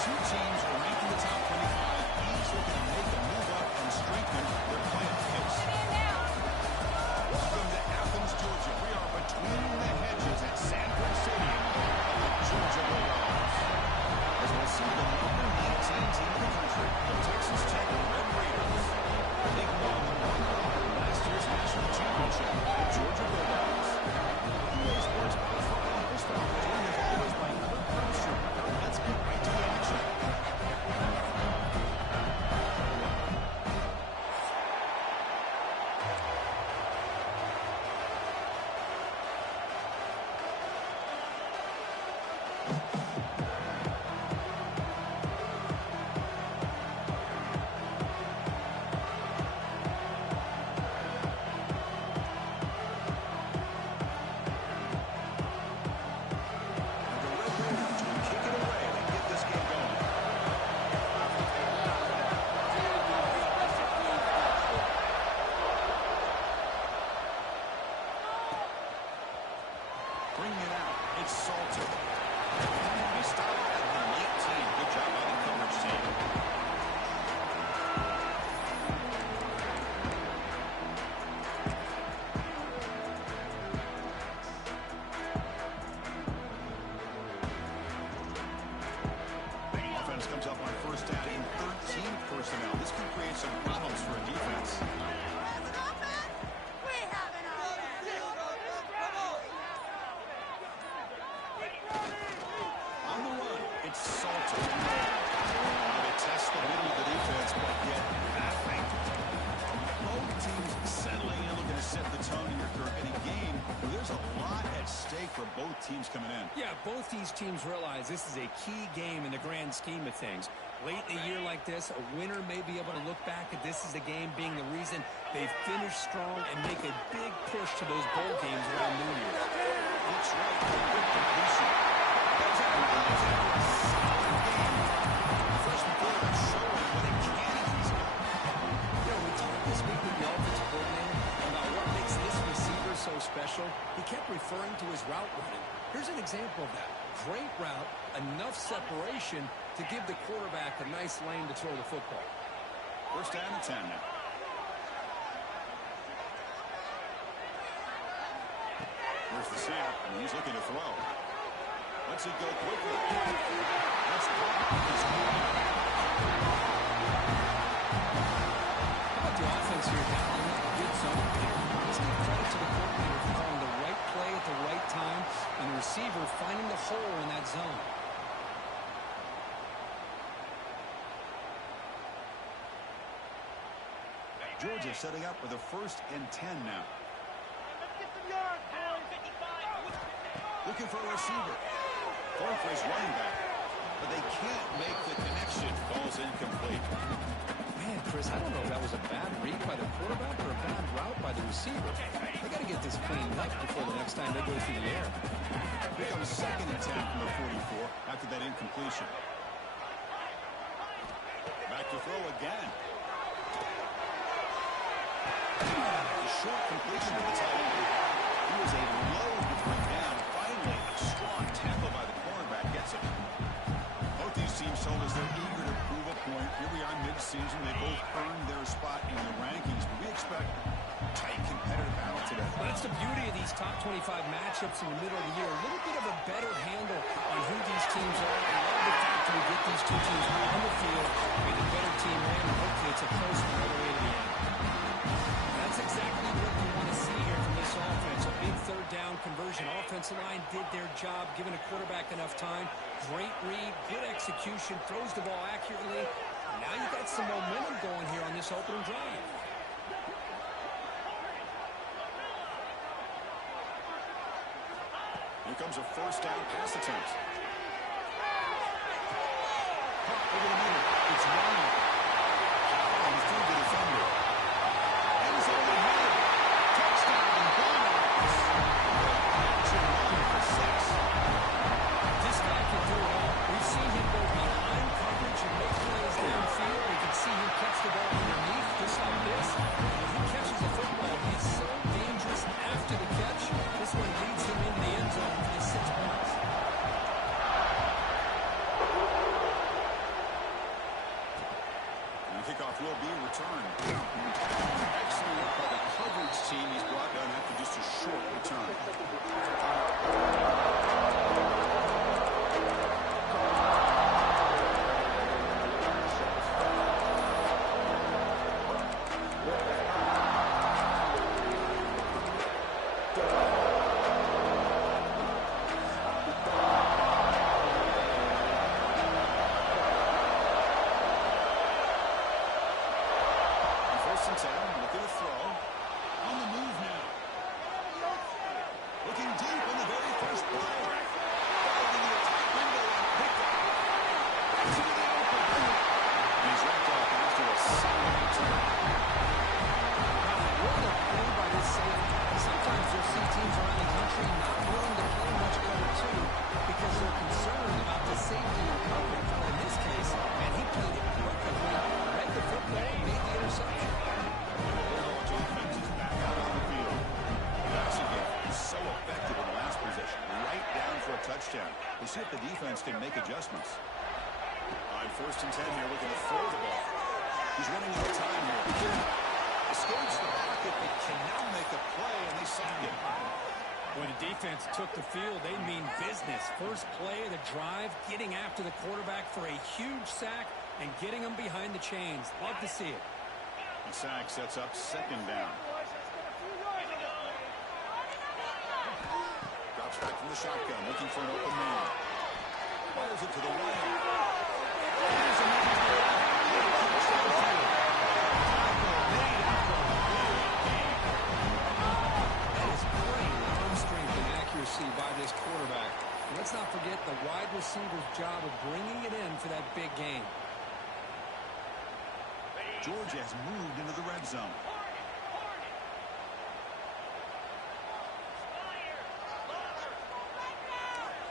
two teams are ranked in the top 25, each looking to make a move up and strengthen their playoff case. Welcome to Athens, Georgia. We are between the hedges at Sanford Stadium of the Georgia Bulldogs. As we'll see the number 19 team in the country, the Texas Tech Red Raiders. Taking on the runner-up in last year's national championship, the Georgia Bulldogs. UGA Sports College Football Baseball. Joined as always by Kirk Crumstrom. Let's get right to the action. Bringing it out, it's Salter. He stopped at the 19. Good job by the coverage team. Offense comes up on first down in 13 personnel. This can create some problems for a defense. It's Salter. They test the middle of the defense, but yet nothing. Both teams settling in, looking to set the tone here, Kirk, in a game where there's a lot at stake for both teams coming in. Yeah, both these teams realize this is a key game in the grand scheme of things. Late in a year like this, a winner may be able to look back at this as the game being the reason they finish strong and make a big push to those bowl games around New Year's. That's right. Good completion. Freshman quarterback showing what a cannon he's got. We talked this week with the offensive coordinator about what makes this receiver so special. He kept referring to his route running. Here's an example of that. Great route, enough separation to give the quarterback a nice lane to throw the football. First down and 10 now. Here's the snap, and he's looking to throw. Let's it go quickly. That's How about the offense here, Dalton? Good zone here. Let's give credit to the coordinator for calling the right play at the right time, and the receiver finding the hole in that zone. Georgia setting up with a 1st and 10 now. Looking for a receiver. Going for his running back. But they can't make the connection. Falls incomplete. Man, Chris, I don't know if that was a bad read by the quarterback or a bad route by the receiver. They got to get this cleaned up before the next time they go through the air. Here comes 2nd and 10 from the 44 after that incompletion. Back to throw again. A short completion to the tight end. He was a load to bring down. Finally, a strong tackle by the cornerback gets him. Both these teams told us they're eager to prove a point. Here we are mid-season. They both earned their spot in the rankings, but we expect tight competitive battle today. Well, that's the beauty of these top 25 matchups in the middle of the year. A little bit of a better handle on who these teams are. I love the fact that we get these two teams on the field with a better team win, and hopefully it's a close one all the way to the end. That's exactly what we want to see here from this offense. A big 3rd down conversion. Offensive line did their job, giving a quarterback enough time. Great read, good execution, throws the ball accurately. Now you got some momentum going here on this opening drive. Here comes a 1st down pass attempt. Over the middle. It's Ryan. He's through the defender. And he's over the head. Touchdown, Bulldogs. Action run for 6. This guy can do it all. We've seen him go behind coverage and make plays downfield. We can see him catch the ball underneath, just like this. When he catches the football, he's so dangerous after the catch. This one leads him into the end zone for the 6 points. kickoff will be returned. Excellent work by the coverage team. He's brought down after just a short return. Looking to throw. On the move now. Looking deep in the very first play. Ball into the tight window and picked up. Into the open. And he's wrapped up after a solid return. What a play by this safety. Sometimes you'll see teams around the country not willing to play much cover two because they're concerned about the safety and coverage. But in this case, man, he played it perfectly, read the football, and made the interception. Defense is back out on the field. That's again so effective in the last possession. Right down for a touchdown. We'll see if the defense can make adjustments. On 1st and 10 here, looking to throw the ball. He's running out of time here. Escapes the pocket, but can now make a play, and they sack him. When the defense took the field, they mean business. First play of the drive, getting after the quarterback for a huge sack and getting him behind the chains. Love to see it. The sack sets up 2nd down. Drops back from the shotgun, looking for an open man. Fires it to the right. Here's another That is great arm strength and accuracy by this quarterback. And let's not forget the wide receiver's job of bringing it in for that big game. Georgia has moved into the red zone.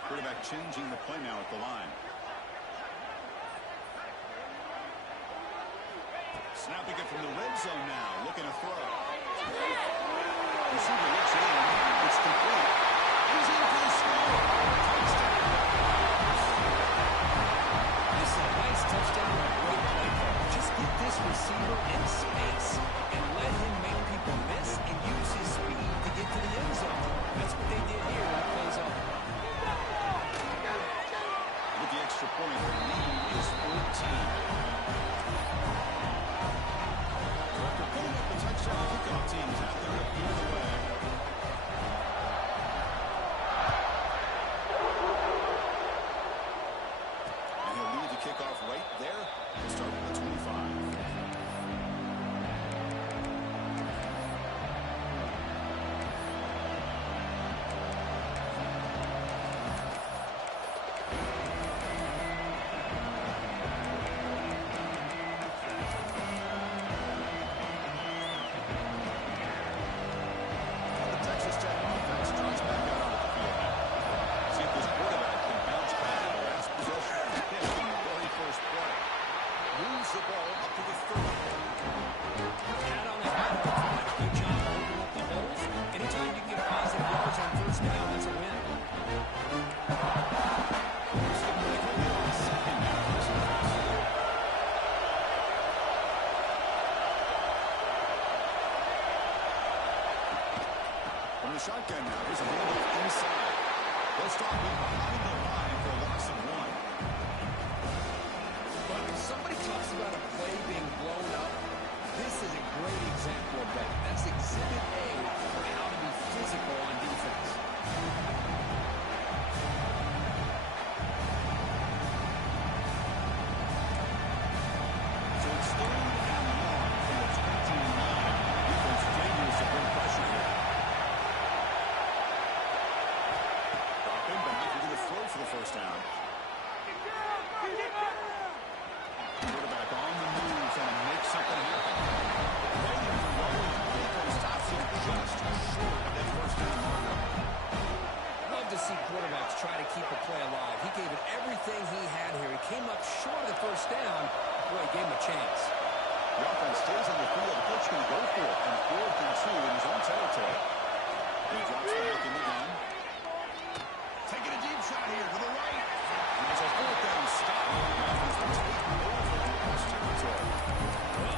Quarterback changing the play now at the line. Snapping it from the red zone now, looking to throw. Receiver looks it in. It's complete. He's in for the score. Touchdown. This is a nice touchdown and a great play call. Just get this receiver in space and let him make people miss and use his speed to get to the end zone. That's what they did here, and it plays off. With the extra point, the lead is 14. After putting up the touchdown, kickoff teams out there to clear the way. And he'll lead the kickoff right there. We'll start with the 25. Shotgun now. Here's a handoff inside. They'll stop him behind the line for a loss of 1. But if somebody talks about a play being blown up, this is a great example of that. That's exhibit A for how to be physical on defense. So it's 3rd and long from the 29. Defense dangerous to bring pressure here. For the 1st down. Quarterback on the move, trying to make something happen. Ready to roll. Defense stops him just short of that 1st down marker. Love to see quarterbacks try to keep a play alive. He gave it everything he had here. He came up short of the 1st down. Boy, he gave him a chance. The offense stays on the field. The coach can go for it on 4th and 2 in his own territory. And he drops back in again. Taking a deep shot here to the right. And it's a 4th down stop. The offense will take over in West territory. Well,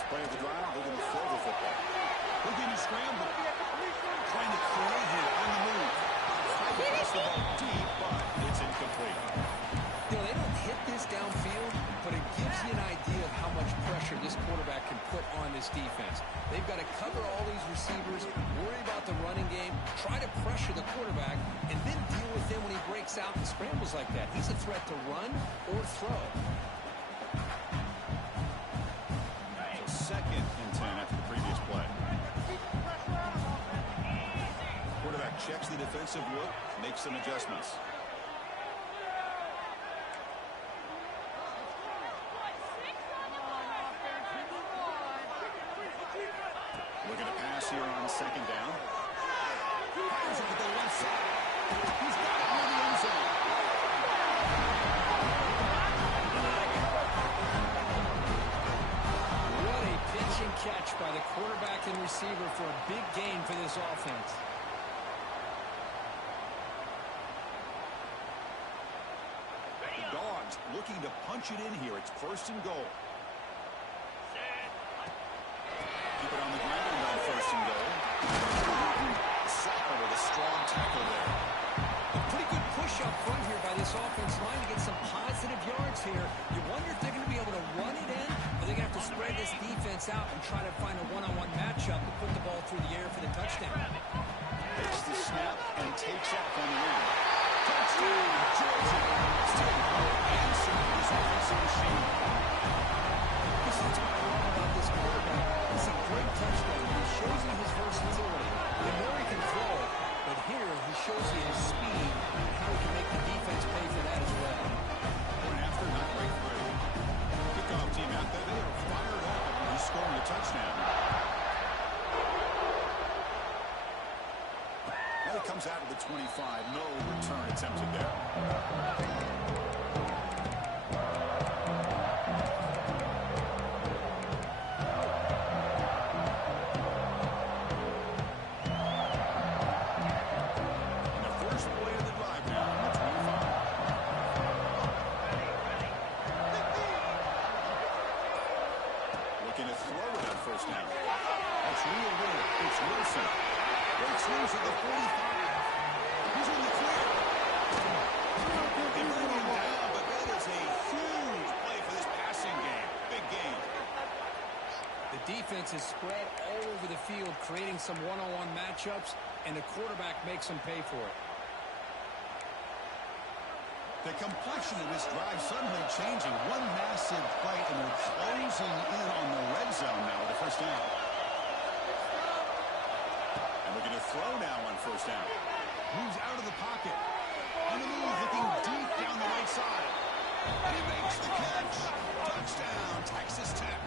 First play of the drive, they're going to throw the football. Looking to scramble. Trying to create here on the move. Trying to pass the ball deep, but it's incomplete. You know, they don't hit this downfield, but it gives you an idea of how much pressure this quarterback can put on this defense. They've got to cover all these receivers, worry about the running game, try to pressure the quarterback, and then deal with him when he breaks out and scrambles like that. He's a threat to run or throw. So 2nd and 10 after the previous play. Quarterback checks the defensive look, makes some adjustments. Looking to pass here on 2nd down. Fires over the left side. He's got it in the end zone. What a pitch and catch by the quarterback and receiver for a big gain for this offense. The Dogs looking to punch it in here. It's 1st and goal. Keep it on the ground on 1st and goal. Sackled with a strong tackle there. A pretty good push up front here by this offense line to get some positive yards here. You wonder if they're going to be able to run it in, or they're going to have to spread this defense out and try to find a one-on-one matchup to put the ball through the air for the touchdown. Takes the snap and takes up from the end. Touchdown, Georgia. Still no answer to this offensive machine. This is what I love about this quarterback. It's a great touchdown. He shows you his versatility. We know he can throw it, but here he shows you his speed and how he can make the defense pay for that as well. Point after, not quite through. Kickoff team out there, they are fired up after scoring a touchdown. Now he comes out of the 25. No return attempted there. Defense is spread all over the field, creating some one-on-one matchups, and the quarterback makes them pay for it. The complexion of this drive suddenly changing. One massive play, and they're closing in on the red zone now with the 1st down. And looking to throw now on 1st down. Moves out of the pocket. On the move, looking deep down the right side. And he makes the catch. Touchdown, Texas Tech.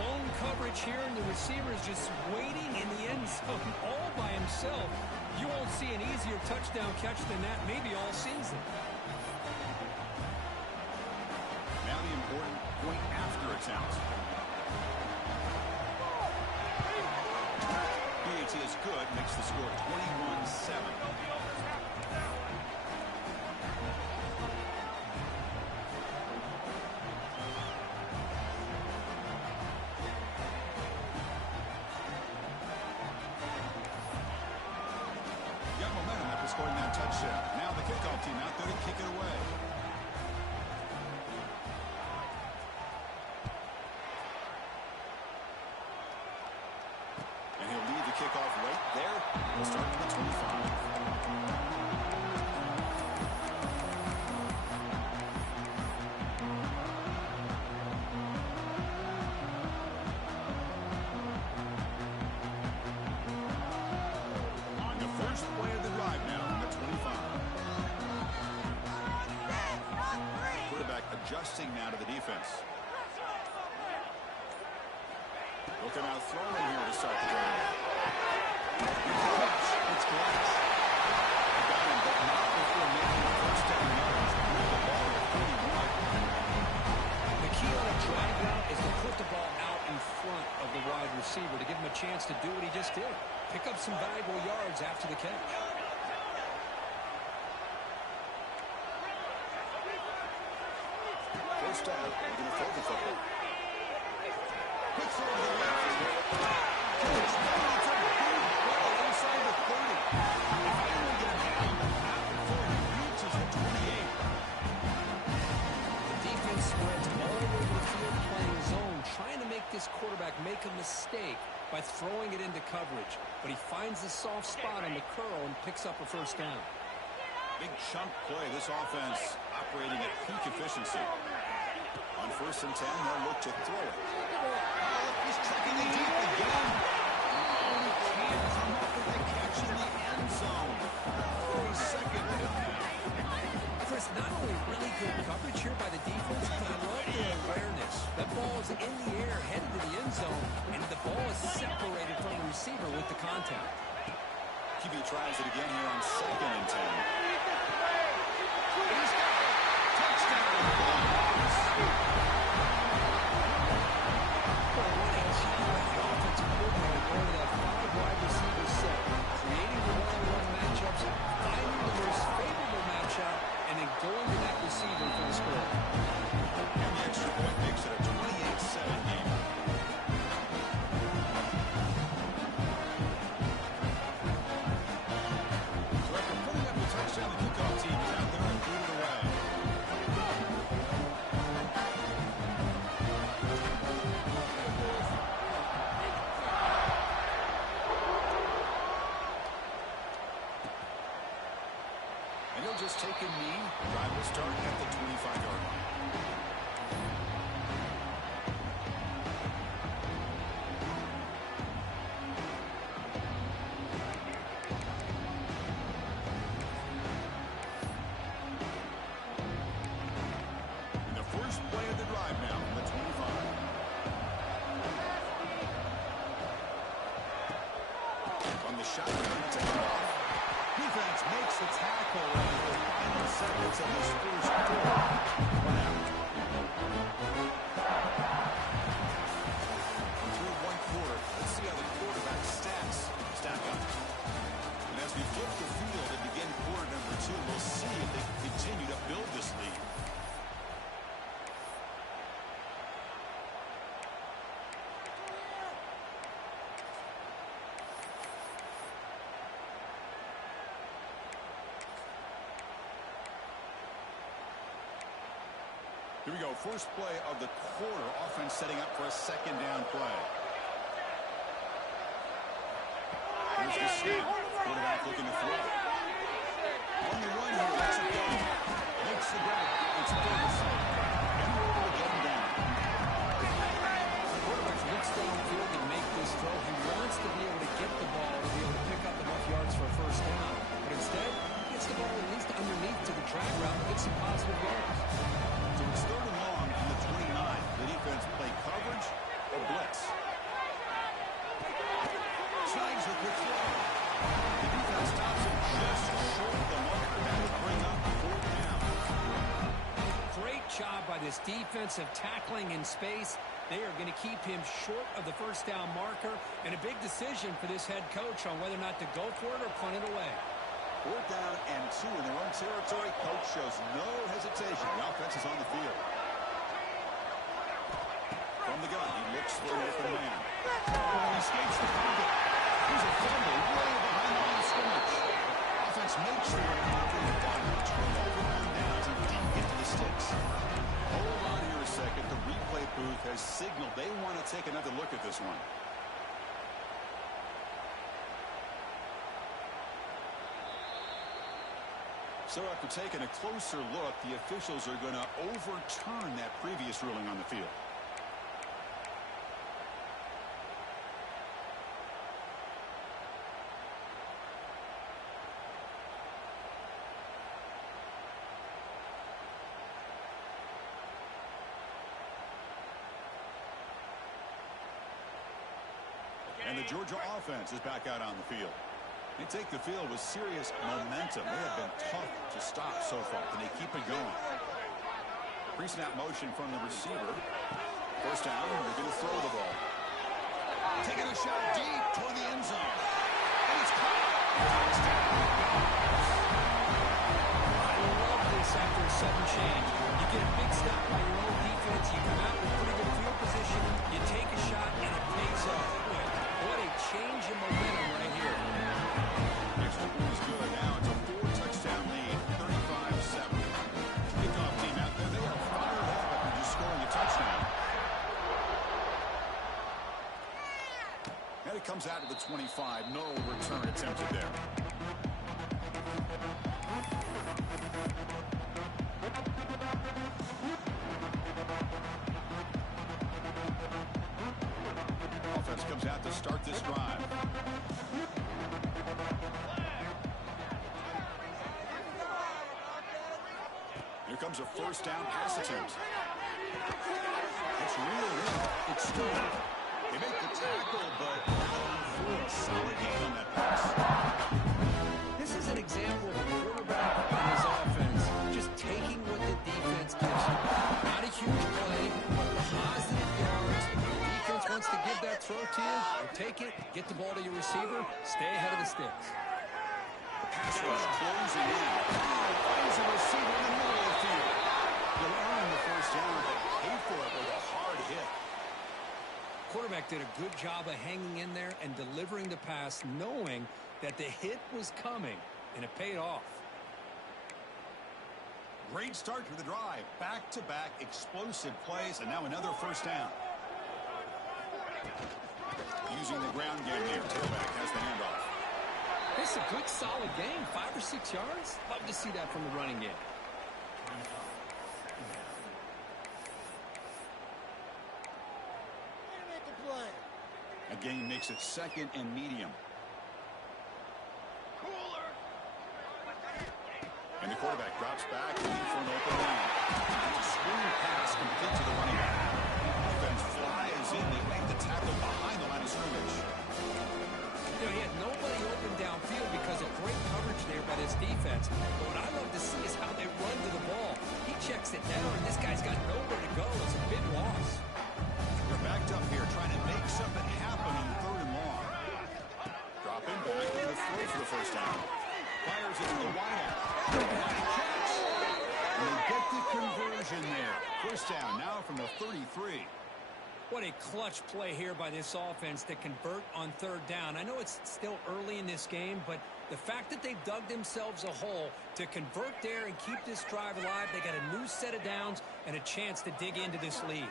Lone coverage here, and the receiver is just waiting in the end zone all by himself. You won't see an easier touchdown catch than that maybe all season. Now the important point after attempt. PAT is good, makes the score 21-7. Scoring that touchdown. Now the kickoff team out there to kick it away. And he'll leave the kickoff right there. We'll start at the 25. Adjusting now to the defense. Looking out throwing here to start the drive. It's glass. Got him, but not before making the 1st down yards. The ball at 41. The key on a drag route is to put the ball out in front of the wide receiver to give him a chance to do what he just did. Pick up some valuable yards after the catch. First down, we're going to throw the football. Quick throw to the left. Catch. It's a big play inside the 30. If they don't get him down, not before he reaches the 28. The defense spreads all over the field playing zone, trying to make this quarterback make a mistake by throwing it into coverage. But he finds the soft spot on the curl and picks up a first down. Big chunk play. This offense operating at peak efficiency. On 1st and 10, they'll look to throw it. He's checking it deep again. Oh, he can't come up with a catch in the end zone. 42nd and now. Chris, not only really good coverage here by the defense, but I love their awareness. That ball is in the air, headed to the end zone, and the ball is separated from the receiver with the contact. QB tries it again here on 2nd and 10. Going to that receiver for the score. And the extra point makes it a 28-7 game. So after putting up the touchdown, the kickoff team is out there and booted away. And he'll just take a knee. Drive will start at the 25-yard line. And the first play of the drive now from the 25. From the shotgun, take it off. Defense makes the tackle in the final seconds of this first quarter. Through one quarter, let's see how the quarterback stats stack up. And as we flip the field and begin quarter number 2, we'll see if they can continue to build this lead. Here we go. First play of the quarter. Offense setting up for a 2nd down play. Here's the snap. Quarterback looking to throw. On the run here. Lets it go. Makes the grab. It's Ferguson. And we're able to get him down. The quarterback looks downfield to make this throw. He wants to be able to get the ball to be able to pick up enough yards for a first down. But instead, he gets the ball at least underneath to the drag route and gets some positive yards. So it's 3rd and long from the 29. The defense play coverage or blitz. Snags the quick throw. The defense stops him just short of the marker. That would bring up 4th down. Great job by this defense of tackling in space. They are going to keep him short of the first down marker, and a big decision for this head coach on whether or not to go for it or punt it away. 4th down and 2 in their own territory. Coach shows no hesitation. The offense is on the field. From the gun, he looks for an open man. He escapes the pocket. Here's a fumble way behind the line of scrimmage. Offense makes the recovery, but turnover on downs and didn't get to the sticks. Hold on here a second. The replay booth has signaled they want to take another look at this one. So after taking a closer look, the officials are going to overturn that previous ruling on the field. And the Georgia offense is back out on the field. They take the field with serious momentum. They have been tough to stop so far, and they keep it going. Pre-snap motion from the receiver. First down, they're going to throw the ball. Taking a shot deep toward the end zone. And it's caught. Touchdown. I love this after a sudden change. You get a big stop by your own defense. You come out with pretty good field position. You take a shot. 25. No return attempted there. Offense comes out to start this drive. Here comes a first down pass attempt. It's real. It's still. They make the tackle, but for a solid gain on that pass. This is an example of a quarterback and his offense just taking what the defense gives him. Not a huge play, but positive yards. The defense wants to give that throw to you. You take it, get the ball to your receiver, stay ahead of the sticks. Pass rush closing in. Finds a receiver in the middle of the field. They're earning the first down, but paid for it with a hard hit. Quarterback did a good job of hanging in there and delivering the pass, knowing that the hit was coming, and it paid off. Great start to the drive. Back-to-back explosive plays, and now another first down. Using the ground game here. Tailback has the handoff. It's a good, solid game. 5 or 6 yards. Love to see that from the running game. A gain makes it second and medium. And the quarterback drops back looking for an open lane. A screen pass complete to the running back. Offense flies in. They make the tackle behind the line of scrimmage. You know, he had nobody open downfield because of great coverage there by this defense. But what I love to see is how they run to the ball. He checks it down, and this guy's got nowhere to go. It's a big loss. They're backed up here trying to make something happen on 3rd and long. Dropping back to the throw for the first down. Fires it to the wideout. And they get the conversion there. First down now from the 33. What a clutch play here by this offense to convert on 3rd down. I know it's still early in this game, but the fact that they've dug themselves a hole to convert there and keep this drive alive, they got a new set of downs and a chance to dig into this lead.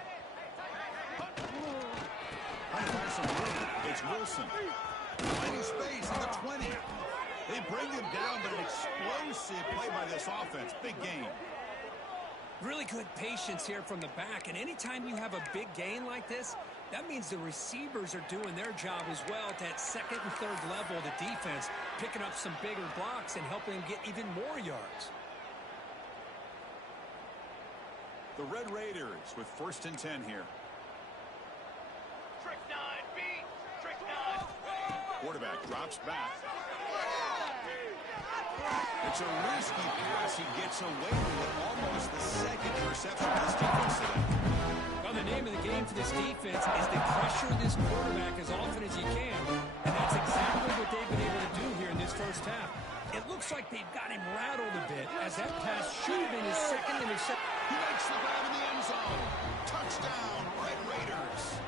It's Wilson. Finding space in the 20. They bring him down, but an explosive play by this offense. Big gain. Really good patience here from the back, and anytime you have a big gain like this, that means the receivers are doing their job as well at that 2nd and 3rd level of the defense, picking up some bigger blocks and helping them get even more yards. The Red Raiders with 1st and 10 here. Quarterback drops back. It's a risky pass. He gets away with it. Almost the 2nd interception of this defense today. Well, the name of the game for this defense is to pressure this quarterback as often as you can. And that's exactly what they've been able to do here in this first half. It looks like they've got him rattled a bit, as that pass should have been his 2nd interception. He makes the grab in the end zone. Touchdown, Red Raiders.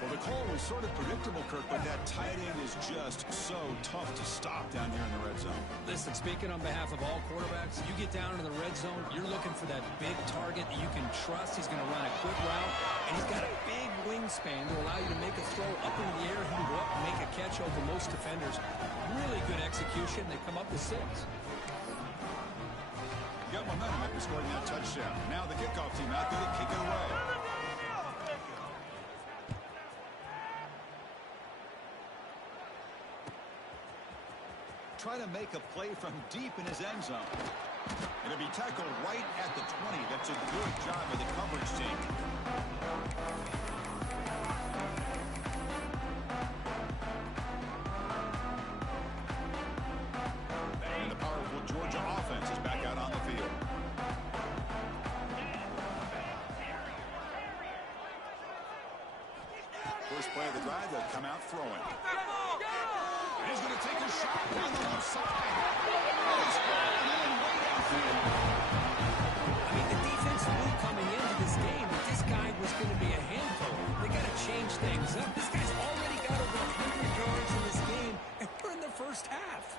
Well, the call was sort of predictable, Kirk, but that tight end is just so tough to stop down here in the red zone. Listen, speaking on behalf of all quarterbacks, you get down into the red zone, you're looking for that big target that you can trust. He's going to run a quick route, and he's got a big wingspan to allow you to make a throw up into the air. He can go up and make a catch over most defenders. Really good execution. They come up with 6. Got momentum after scoring that touchdown. Now the kickoff team out there to kick it away. Try to make a play from deep in his end zone. And it'll be tackled right at the 20. That's a good job of the coverage team. And the powerful Georgia offense is back out on the field. First play of the drive, they'll come out throwing. And he's going to take a shot on the left side. I mean, the defense knew coming into this game that this guy was going to be a handful. They got to change things up. This guy's already got over 100 yards in this game, and we're in the first half.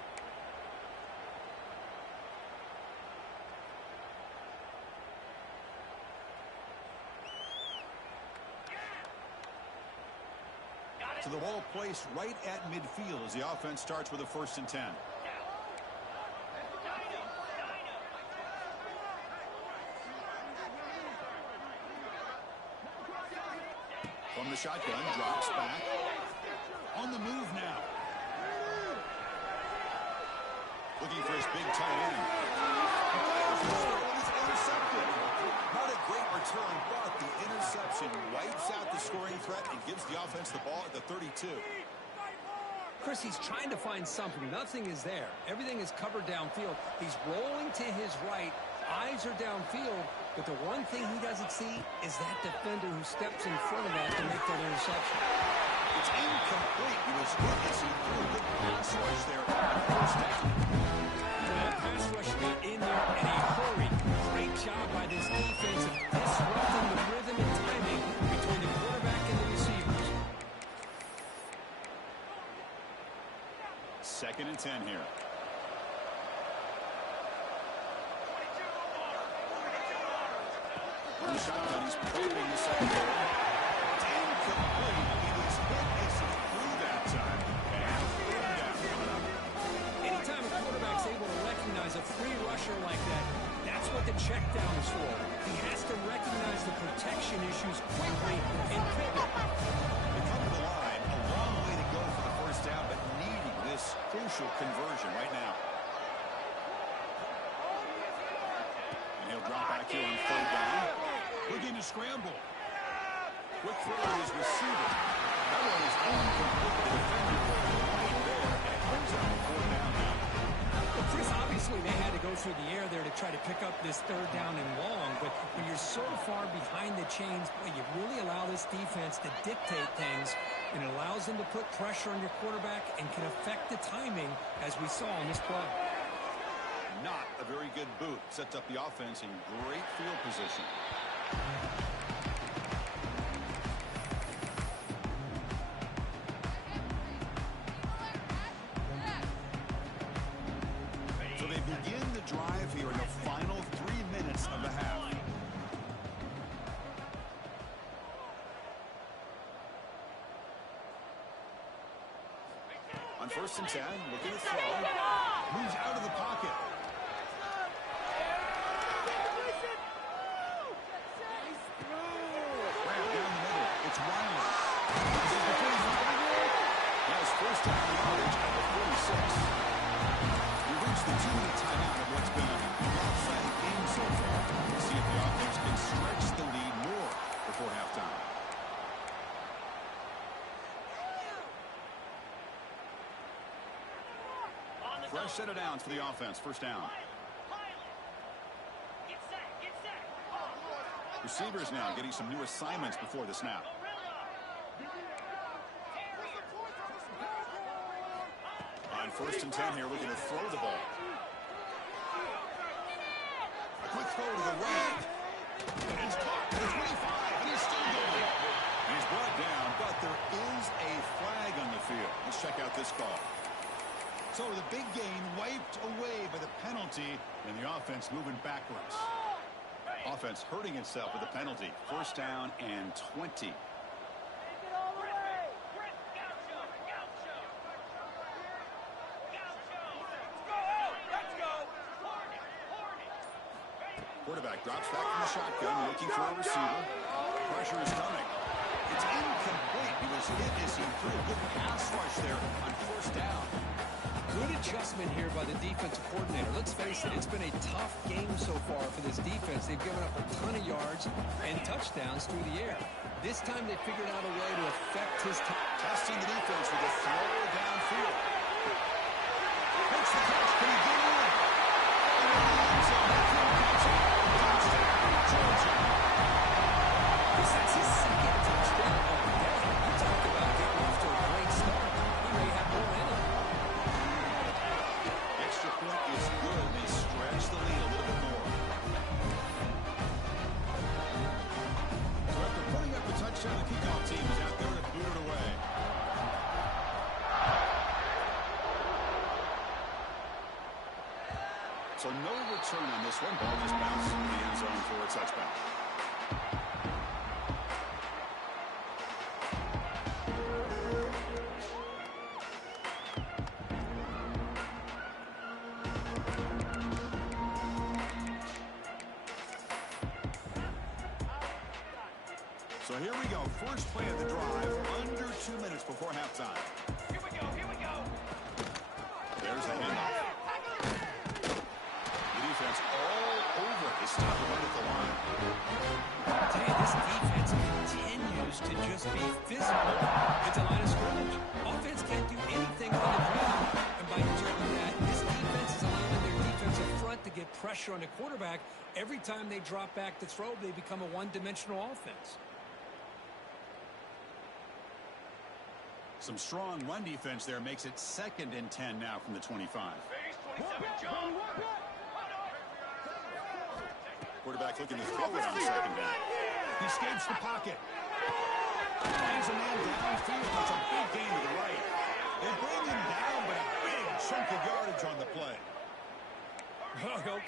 So the ball placed right at midfield as the offense starts with a 1st and 10. From the shotgun, drops back. On the move now. Looking for his big tight end. It's intercepted. Not a great return, but the interception wipes out the scoring threat and gives the offense the ball at the 32. Chris, he's trying to find something. Nothing is there. Everything is covered downfield. He's rolling to his right. Eyes are downfield. But the one thing he doesn't see is that defender who steps in front of that to make that interception. It's incomplete. He was hit as he threw a good pass rush there on 1st down. That pass rush got in there in a hurry. Great job by this defense of disrupting the rhythm and timing between the quarterback and the receivers. 2nd and 10 here. The shotgun is probing the secondary. It's incomplete. He was hit as he threw that time. And 3rd down coming up. Anytime a quarterback's able to recognize a free rusher like that, that's what the check down is for. He has to recognize the protection issues quickly and pivot. They come to the line, a long way to go for the 1st down, but needing this crucial conversion right now. And he'll drop back here on 3rd down. Looking to scramble. Quick throw to his receiver. That one is incomplete. The defender right there, and it brings up 4th down now. Well, Chris, obviously they had to go through the air there to try to pick up this 3rd down and long, but when you're so far behind the chains, boy, you really allow this defense to dictate things, and it allows them to put pressure on your quarterback and can affect the timing, as we saw on this play. Not a very good boot. Sets up the offense in great field position. So they begin the drive here in the final 3 minutes of the half. On 1st and 10, looking to throw. Moves out of the pocket. It's Wiley. This is the 45. Has 1st down yardage at the 46. We reached the 2-minute timeout of what's been a lopsided game so far. We'll see if the offense can stretch the lead more before halftime. Fresh set of downs for the offense. 1st down. Receivers now getting some new assignments before the snap. On 1st and 10 here, looking to throw the ball. A quick throw to the right. And he's caught at the 25, and he's still going. And he's brought down, but there is a flag on the field. Let's check out this call. So the big gain wiped away by the penalty, and the offense moving backwards. Offense hurting itself with the penalty. 1st down and 20. Quarterback drops back from the shotgun, looking for a receiver. Pressure is coming. It's incomplete. He was hit as he threw a good pass rush there on 1st down. Good adjustment here by the defensive coordinator. Let's face it, it's been a tough game so far for this defense. They've given up a ton of yards and touchdowns through the air. This time they figured out a way to affect his testing the defense with a throw downfield. Makes the catch. Can he get in? That's his 2nd touchdown of the day. You talk about getting off to a great start. He may have more in him. Extra point is good. They stretch the lead a little bit more. So after putting up a touchdown, the kickoff team is out there to boot it away. So no return on this one. Ball just bounced in the end zone for a touchback. So here we go. First play of the drive, under 2 minutes before halftime. Here we go. Here we go. There's the handoff. The defense all over it. They stop right at the line. I'll tell you, this defense continues to just be physical at the line of scrimmage. Offense can't do anything on the ground. And by doing that, this defense is allowing their defensive front to get pressure on the quarterback. Every time they drop back to throw, they become a one-dimensional offense. Some strong run defense there makes it 2nd and 10 now from the 25. Raiders 27, John. Quarterback looking to throw it on 2nd down. He escapes the pocket. Finds a man downfield. That's a big gain to the right. They bring him down, but a big chunk of yardage on the play.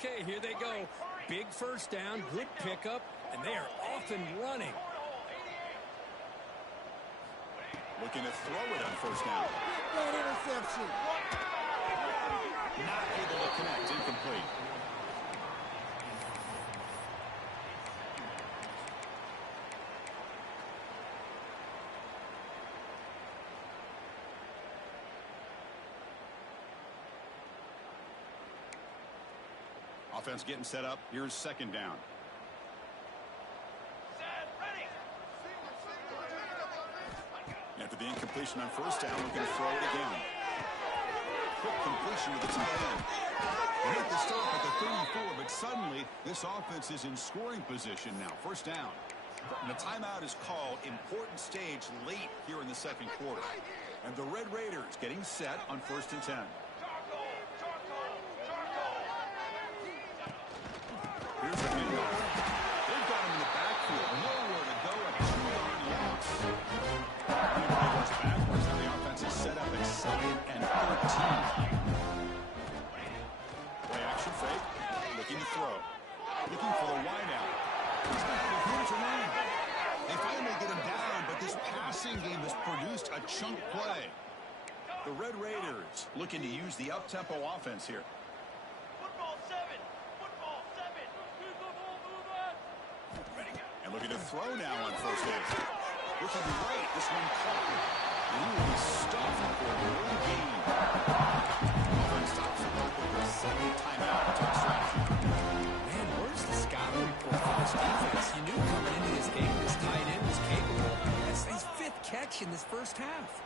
Okay, here they go. Big first down, good pickup, and they are off and running. Looking to throw it on 1st down. That interception. Not able to connect. Incomplete. Offense getting set up. Here's 2nd down. Set, ready. After the incompletion on 1st down, we're going to throw it again. Quick completion to the tight end. They hit the stop at the 34, but suddenly this offense is in scoring position now. 1st down. And the timeout is called. Important stage late here in the 2nd quarter. And the Red Raiders getting set on 1st and 10. Here's the handoff. They've got him in the backfield. Nowhere to go at 2-yard loss. He goes backwards. Now the offense is set up at 2nd and 13. Play action fake. Looking to throw. Looking for the wideout. He's got the huge run. They finally get him down, but this passing game has produced a chunk play. The Red Raiders looking to use the up-tempo offense here. Football 7. And looking to throw now on 1st down. Looking right, this one caught. And he will be stuffed for a early gain. Offense stops the clock with a 2nd timeout. Touchdown. Man, where's the scouting report for this defense? You knew coming into this game this tight end was capable. That's his 5th catch in this first half.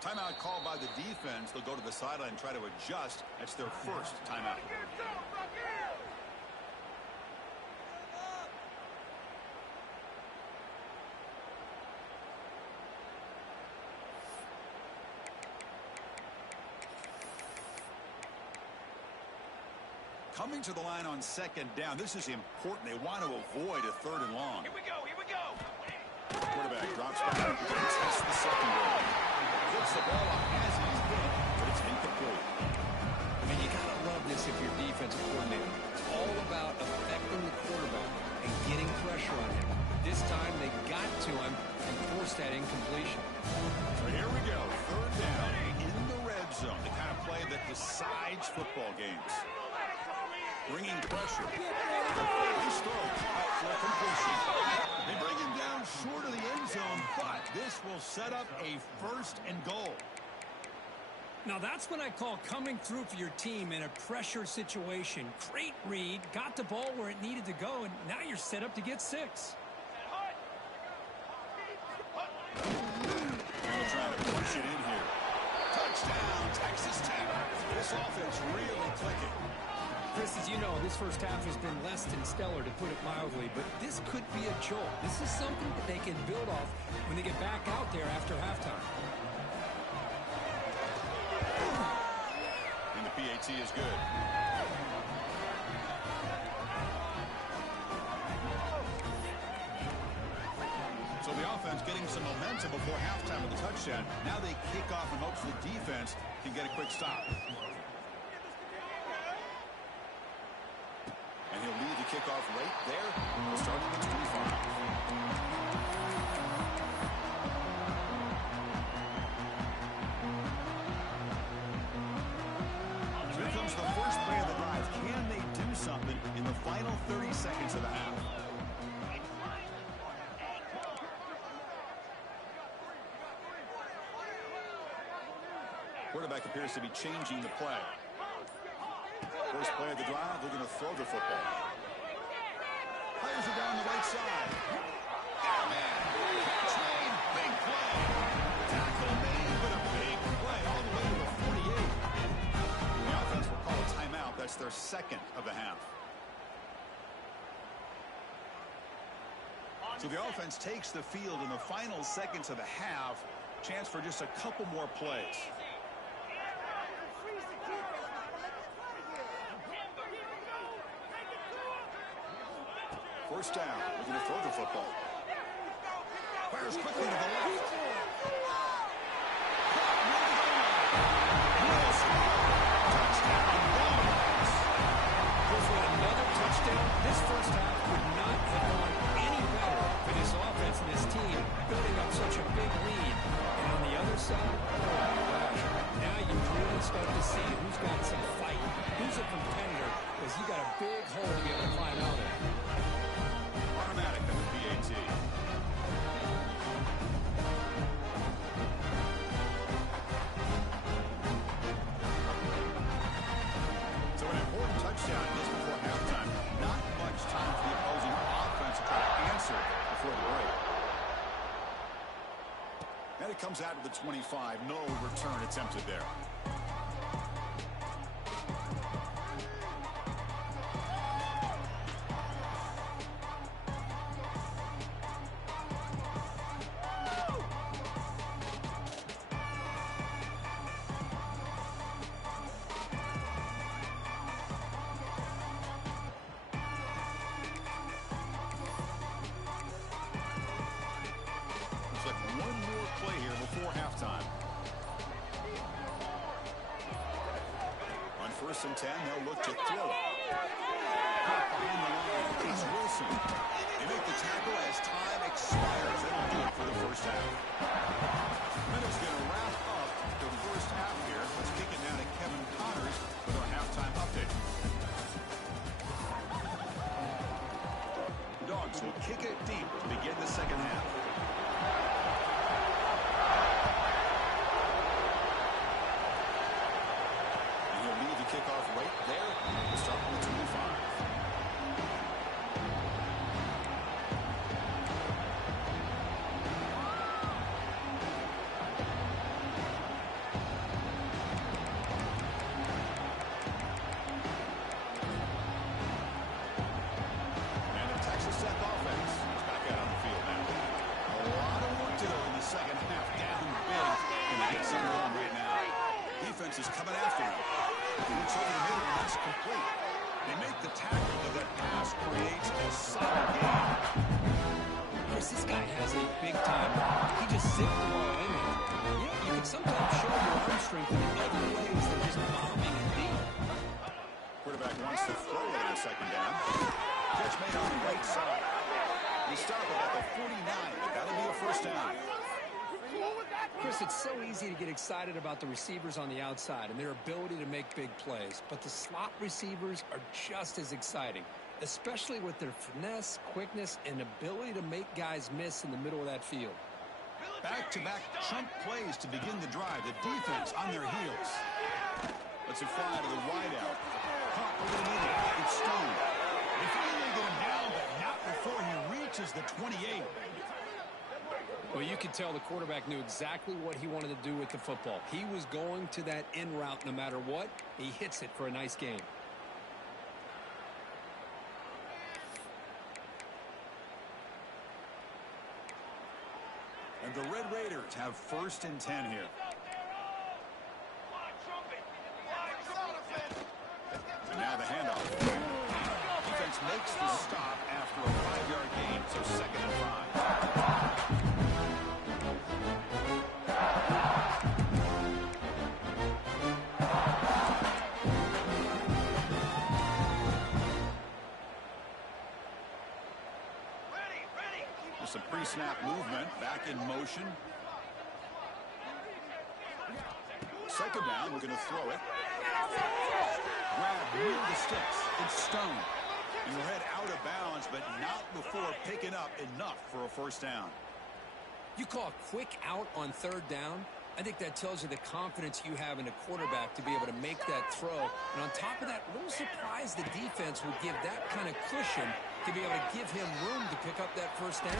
Timeout called by the defense. They'll go to the sideline and try to adjust. That's their 1st timeout. Coming to the line on 2nd down. This is important. They want to avoid a 3rd and long. Here we go. Here we go. Quarterback drops back. He's going to test the secondary. Gets the ball off as he's hit, but it's incomplete. I mean, you got to love this if you're defensive coordinator. It's all about affecting the quarterback and getting pressure on him. This time they got to him and forced that incompletion. So here we go. 3rd down in the red zone. The kind of play that decides football games. Bringing pressure. He's thrown caught for completion. They bring him down short of the end zone, but this will set up a 1st and goal. Now that's what I call coming through for your team in a pressure situation. Great read, got the ball where it needed to go, and now you're set up to get 6. They're trying to push it in here. Touchdown, Texas Tech. This offense really clicking. Chris, as you know, this first half has been less than stellar, to put it mildly, but this could be a jolt. This is something that they can build off when they get back out there after halftime. And the PAT is good. So the offense getting some momentum before halftime with the touchdown. Now they kick off in hopes the defense can get a quick stop. And he'll lead the kickoff right there. We'll start at the 25. something in the final 30 seconds of the half. Quarterback appears to be changing the play. First play of the drive, they're going to throw the football. Fires it down the right side. Oh, man. Catch made. Big play. Tackle made, but a big play all the way to the 48. The offense will call a timeout. That's their second of the half. So the offense takes the field in the final seconds of the half. Chance for just a couple more plays. First down. We're going to throw the football. Fires quickly to the left. With another touchdown, this first half could not have gone any better for this offense and this team, building up such a big lead. And on the other side, oh my gosh, now you really start to see who's got some fight, who's a competitor, because you got a big hole to be able to climb out of. Automatic on the PAT. So an important touchdown just before halftime. Not much time for the opposing offense to try to answer before the break. And it comes out to the 25. No return attempted there. First and 10, they'll look to throw it. Caught behind the line. It's Wilson. They make the tackle as time expires. That'll do it for the first half. Minute's going to wrap up the first half here. Let's kick it now to Kevin Connors with our halftime update. Dogs will kick it deep to begin the second half. Kickoff right there. We'll start on the 25. And the Texas Tech offense is back out on the field now. A lot of work to do in the second half. Down big. And they get some run right now. Defense is coming after him. It's over the middle, and that's complete. They make the tackle, but that pass creates a solid gain. Chris, this guy has a big time. He just zipped the ball in there. You can sometimes show your arm strength in other ways than just bombing and deep. Quarterback wants to throw it on second down. Catch made on the right side. We stop about the 49, but that'll be a first down. Chris, it's so easy to get excited about the receivers on the outside and their ability to make big plays, but the slot receivers are just as exciting, especially with their finesse, quickness, and ability to make guys miss in the middle of that field. Back-to-back chunk plays to begin the drive. The defense on their heels. Let's it fly to the wideout. Caught over the middle. It's Stone. They finally get him down, but not before he reaches the 28. Well, you could tell the quarterback knew exactly what he wanted to do with the football. He was going to that in route no matter what. He hits it for a nice game. And the Red Raiders have first and 10 here. And now the handoff. Defense makes the stop after a 5-yard gain, so second and 5. Some pre-snap movement, back in motion. Second down, we're going to throw it. Grab near the sticks. It's Stone. And we'll head out of bounds, but not before picking up enough for a first down. You call a quick out on third down? I think that tells you the confidence you have in a quarterback to be able to make that throw. And on top of that, a little surprised the defense would give that kind of cushion to be able to give him room to pick up that first down.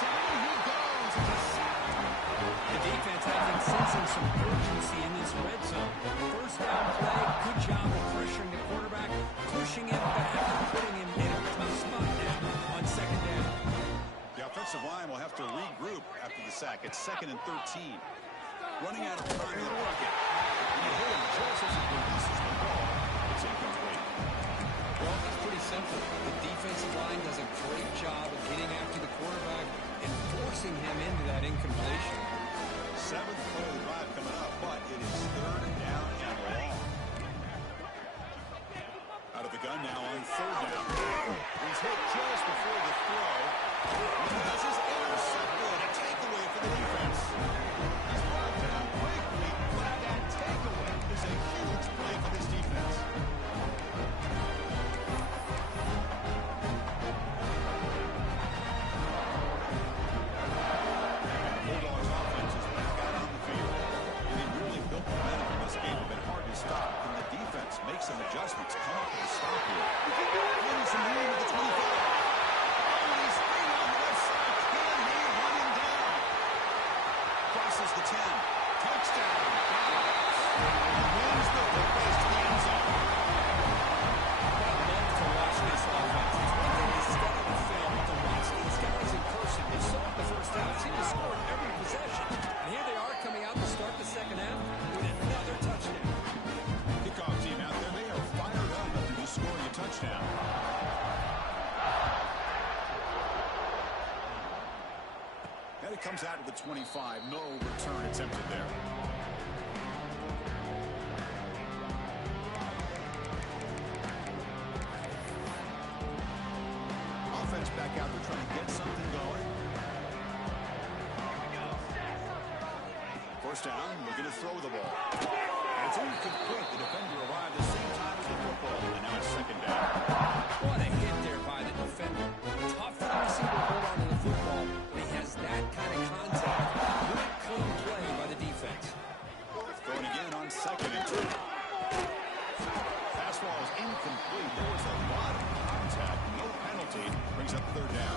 Down he goes. It's a sack. The defense has been sensing some urgency in this red zone. First down play, good job of pressuring the quarterback, pushing him back and putting him in a tough spot now on second down. The offensive line will have to regroup after the sack. It's 2nd and 13. Running out of time in the pocket. And you hear him just as he releases the ball. It's incomplete. Well, it's pretty simple. The defensive line does a great job of getting after the quarterback and forcing him into that incompletion. 7th play of the drive coming up, but it is 3rd down and long. Out of the gun now on 3rd down. He's hit just before the throw. This is intercepted. A takeaway for the defense. He's brought down quickly, but that takeaway is a huge play for this defense. Bulldogs offense is back out on the field. And they really built momentum in this game. It's been hard to stop. And the defense makes some adjustments. Come up with a stop here. Finding some room at the 25. Crosses the 10. Touchdown. Wins the football to the end zone. I love to watch this offense. It's one thing to study the film, but to watch these guys in person. You saw it the first half. Seemed to score every possession. And here they are coming out to start the second half with another touchdown. Kickoff team out there. They are fired up after just scoring a touchdown. And it comes out of the 25. No return attempted there. Offense back out there trying to get something going. First down, looking to throw the ball. And it's incomplete. The defender arrived at the same time as the football. And now it's 2nd down. What a hit there by the defender. Tough for the receiver to hold on to the football when he has that kind of contact. Good, clean play by the defense. Throwing again on 2nd and 2. Fastball is incomplete. There was a lot of contact. No penalty. Brings up 3rd down.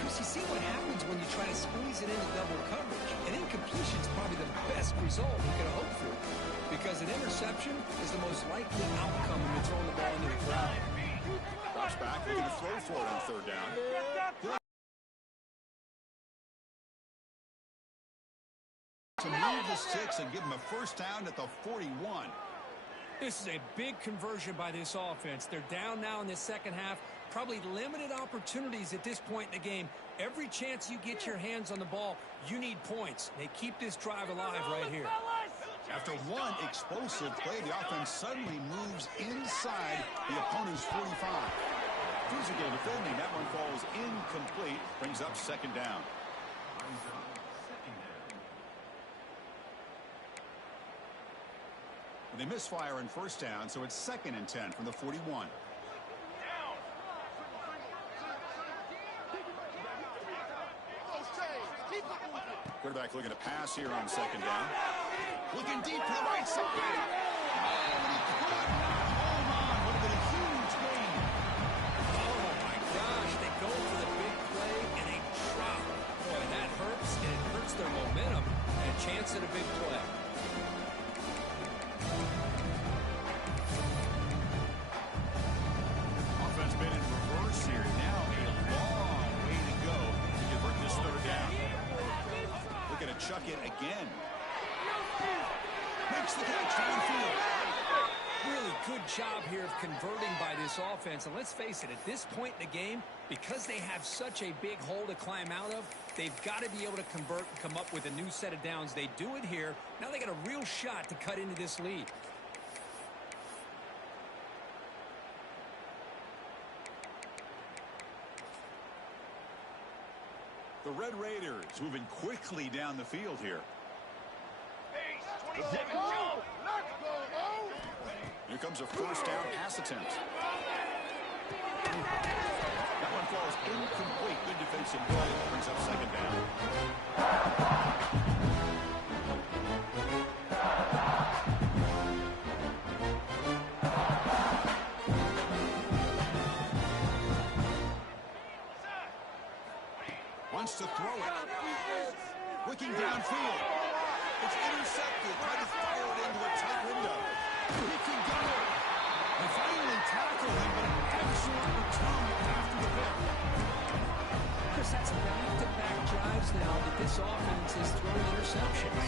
Chris, you see what happens when you try to squeeze it into double coverage. An incompletion is probably the best result you can hope for, because an interception is the most likely outcome when you're throwing the ball into the crowd. Drops back, looking to throw for it on 3rd down. To move the sticks and give him a first down at the 41. This is a big conversion by this offense. They're down now in the second half. Probably limited opportunities at this point in the game. Every chance you get your hands on the ball, you need points. They keep this drive alive right here. After one explosive play, the offense suddenly moves inside the opponent's 45. Physical defending. That one falls incomplete. Brings up 2nd down. They misfire in first down, so it's 2nd and 10 from the 41. Quarterback looking to pass here on 2nd down. Looking deep to the right side. Oh, and he could not hold on. Would have been a huge gain. Oh, my gosh. They go for the big play, and they drop. Boy, that hurts, and it hurts their momentum and a chance at a big play. Offense been in reverse here. Now a long way to go to convert this 3rd down. Looking to chuck it again. Makes the catch downfield. Really good job here of converting by this offense. And let's face it, at this point in the game, because they have such a big hole to climb out of, they've got to be able to convert and come up with a new set of downs. They do it here. Now they got a real shot to cut into this lead. The Red Raiders moving quickly down the field here. Base, 27, Joe. Here becomes a first down pass attempt. That one falls incomplete. Good defensive play. Brings up second down. Wants to throw it. Looking downfield. It's intercepted. Trying to fire it into a tight window. He can go. They finally tackle him, but an excellent return after the pick. Chris, that's back-to-back drives now that this offense has thrown interceptions.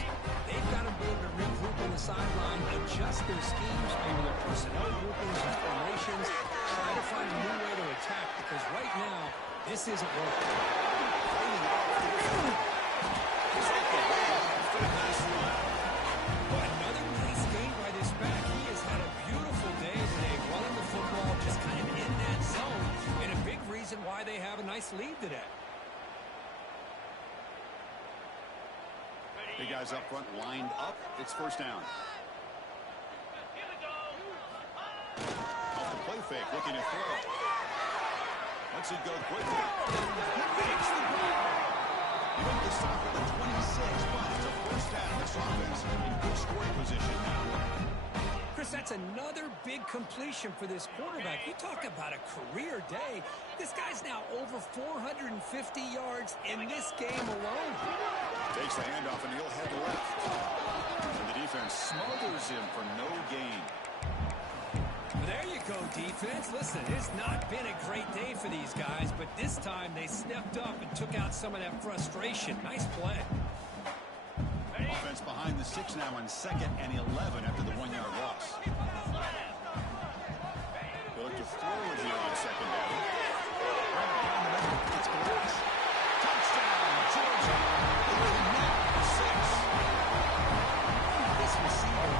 They've got to be able to regroup on the sideline, adjust their schemes, maybe their personnel groupings and formations, try to find a new way to attack, because right now, this isn't working. Another nice game by this back. He has had a beautiful day today, running the football just kind of in that zone, and a big reason why they have a nice lead today. Big guys up front lined up. It's first down. Here we go. Off the play fake, looking to throw. Lets it go quickly. He makes the grab. He made the stop at the 26, but it's a first down. This offense in good scoring position now. Chris, that's another big completion for this quarterback. You talk about a career day. This guy's now over 450 yards in this game alone. Takes the handoff and he'll head left. And the defense smothers him for no gain. There you go, defense. Listen, it's not been a great day for these guys, but this time they stepped up and took out some of that frustration. Nice play. Offense behind the 6 now on 2nd and 11 after the 1-yard loss. They look to throw it here on 2nd down. It's glass. Touchdown, Georgia. They're net 6. This receiver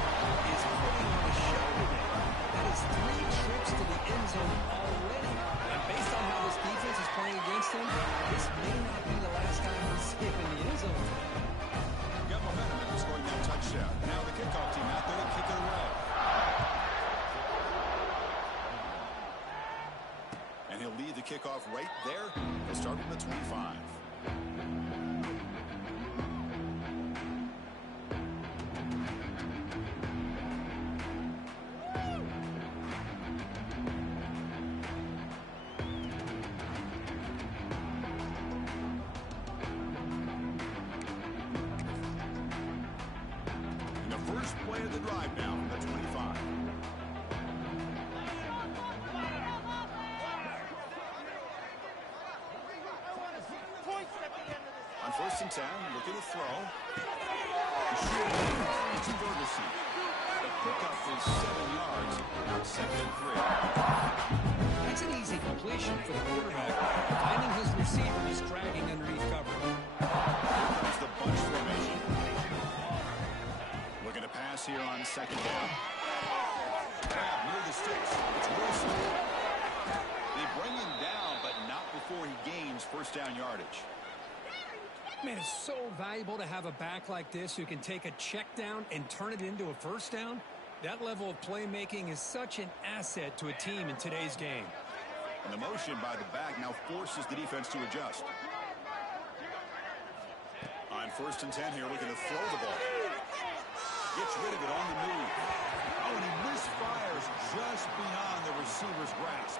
is putting on a show today. That is 3 trips to the end zone already. And based on how this defense is playing against him, this may not be the last time we see him in the end zone today. Got momentum after scoring that touchdown. Now the kickoff team out there to kick it away. And he'll lead the kickoff right there. He'll start from the 25. Play of the drive now from the 25. On 1st and 10, looking to throw. It's Ferguson. The pickup is 7 yards. Now 2nd and 3. That's an easy completion for the quarterback. Finding his receiver is dragging underneath coverage. Here comes the bunch formation. Looking to pass here on 2nd down. Grab near the sticks. It's Wilson. They bring him down, but not before he gains first down yardage. Man, it's so valuable to have a back like this who can take a check down and turn it into a first down. That level of playmaking is such an asset to a team in today's game. And the motion by the back now forces the defense to adjust. On 1st and 10 here, looking to throw the ball. Gets rid of it on the move. Oh, and he misfires just beyond the receiver's grasp.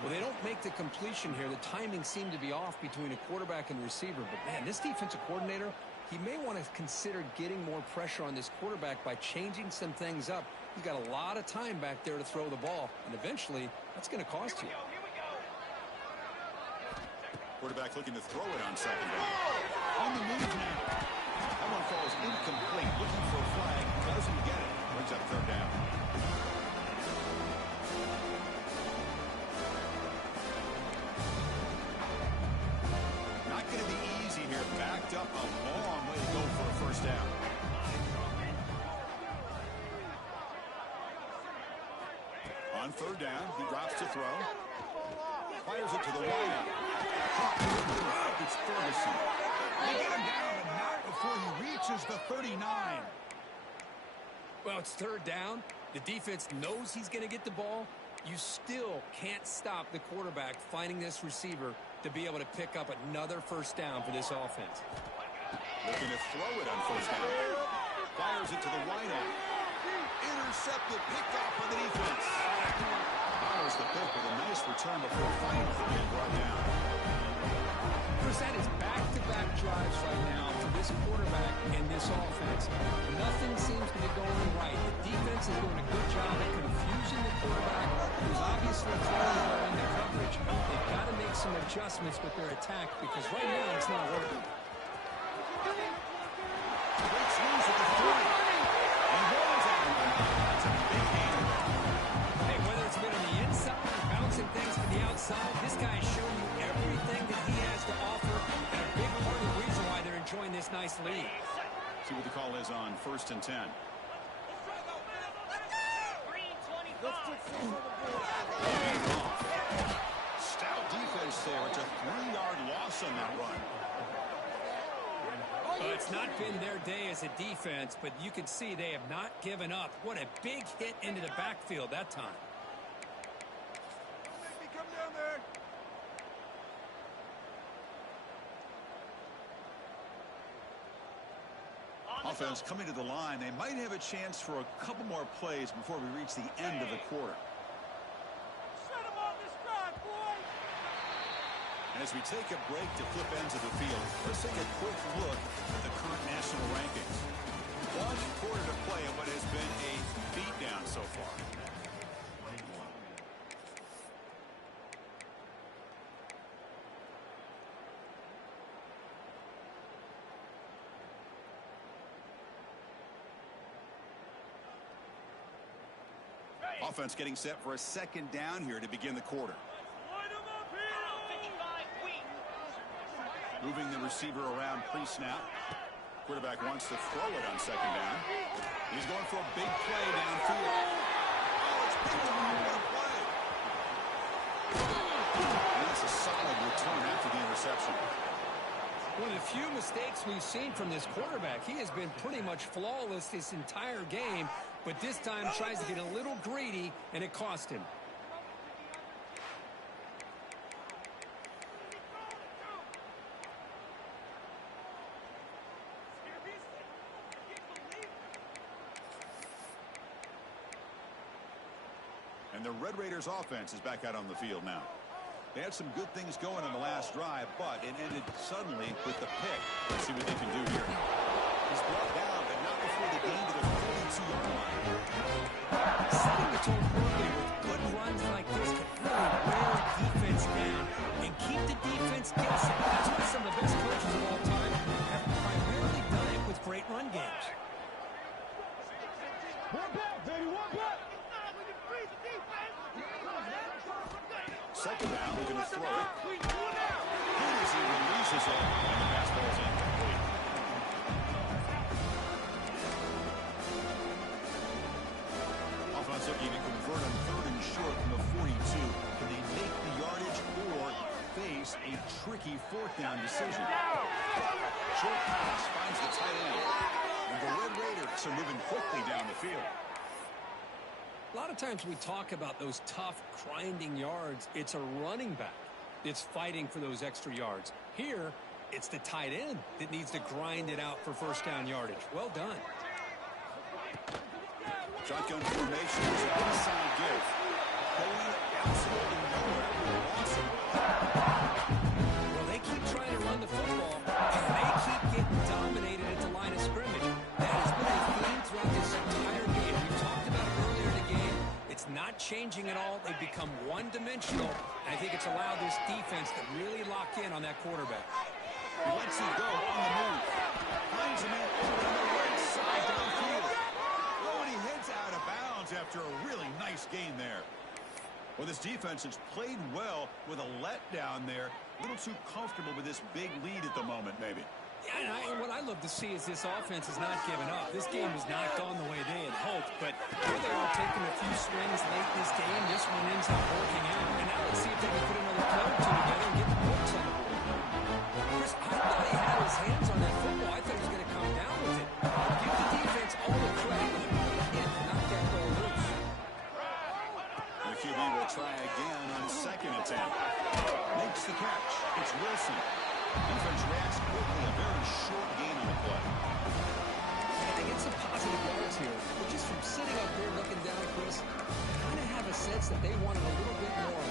Well, they don't make the completion here. The timing seemed to be off between a quarterback and receiver. But, man, this defensive coordinator, he may want to consider getting more pressure on this quarterback by changing some things up. He's got a lot of time back there to throw the ball. And eventually, that's going to cost you. Quarterback looking to throw it on 2nd down. On the move now. That one falls incomplete. Looking for a flag. Doesn't get it. Brings up 3rd down. Not going to be easy here. Backed up a long way to go for a first down. On 3rd down, he drops to throw. Fires it to the wideout. It's Ferguson. They get him down, but not before he reaches the 39. Well, it's 3rd down. The defense knows he's going to get the ball. You still can't stop the quarterback finding this receiver to be able to pick up another first down for this offense. Looking to throw it on first down. Fires it to the wide out. Intercepted, picked off by the defense. Follows the pick with a nice return before finally being brought down. Chris, that is back-to-back drives right now for this quarterback and this offense. Nothing seems to be going right. The defense is doing a good job at confusing the quarterback, who's obviously throwing the ball into coverage. They've got to make some adjustments with their attack because right now it's not working. Breaks loose at the 30. And rolls out. That's a big game. Hey, whether it's been on the inside or bouncing things to the outside, this guy is showing you everything that he has to offer, and a big part of the reason why they're enjoying this nice lead. See what the call is on 1st and 10. Stout defense there. It's a 3-yard loss on that run. Well, it's not been their day as a defense, but you can see they have not given up. What a big hit into the backfield that time. Don't make me come down there. Offense coming to the line. They might have a chance for a couple more plays before we reach the end of the quarter. Set him on this drive, boys. And as we take a break to flip ends of the field, let's take a quick look at the current national rankings. 1 quarter to play in what has been a beatdown so far. Offense getting set for a 2nd down here to begin the quarter. Line him up here. Moving the receiver around pre-snap. Quarterback wants to throw it on 2nd down. He's going for a big play downfield. Oh, it's picked up on the play. And that's a solid return after the interception. One of the few mistakes we've seen from this quarterback. He has been pretty much flawless this entire game, but this time tries to get a little greedy, and it cost him. And the Red Raiders offense is back out on the field now. They had some good things going on the last drive, but it ended suddenly with the pick. Let's see what they can do here. He's brought down, but not before the gain to the 42-yard line. Setting the tone early with good runs like this can really wear a defense down and keep the defense guessing. That's why some of the best coaches of all time have primarily done it with great run games. One back, baby, one back. 2nd down, we're going to throw it. Here as he releases it, and the pass ball's incomplete. Offense looking to convert on 3rd and short from the 42. Can they make the yardage or face a tricky 4th down decision? Short pass finds the tight end. And the Red Raiders are moving quickly down the field. A lot of times we talk about those tough, grinding yards. It's a running back that's fighting for those extra yards. Here, it's the tight end that needs to grind it out for first down yardage. Well done. Shotgun formation is an inside give. Going absolutely nowhere. Awesome. Well, they keep trying to run the football, and they keep getting dominated at the line of scrimmage. That has been a theme throughout this entire game. We've talked about it earlier in the game. It's not changing at all. They've become one-dimensional, and I think it's allowed this defense to really lock in on that quarterback. He lets it go on the move. Finds a man over on the right side downfield. Oh, and he heads out of bounds after a really nice gain there. Well, this defense has played well with a letdown there. A little too comfortable with this big lead at the moment, maybe. Yeah, and what I love to see is this offense has not given up. This game has not gone the way they had hoped, but here they are taking a few swings late in this game. This one ends up working out, and now let's see if they can put another play or two together and get the points on the board. Chris, I thought he had his hands on that football. I thought he was going to come down with it. Give the defense all the credit with a big hit to knock that ball loose. They'll try again on second attempt. Makes the catch. It's Wilson. Defense reacts quickly. A very short gain on the play. They get some positive yards here, but just from sitting up here looking down, Chris, I kind of have a sense that they wanted a little bit more.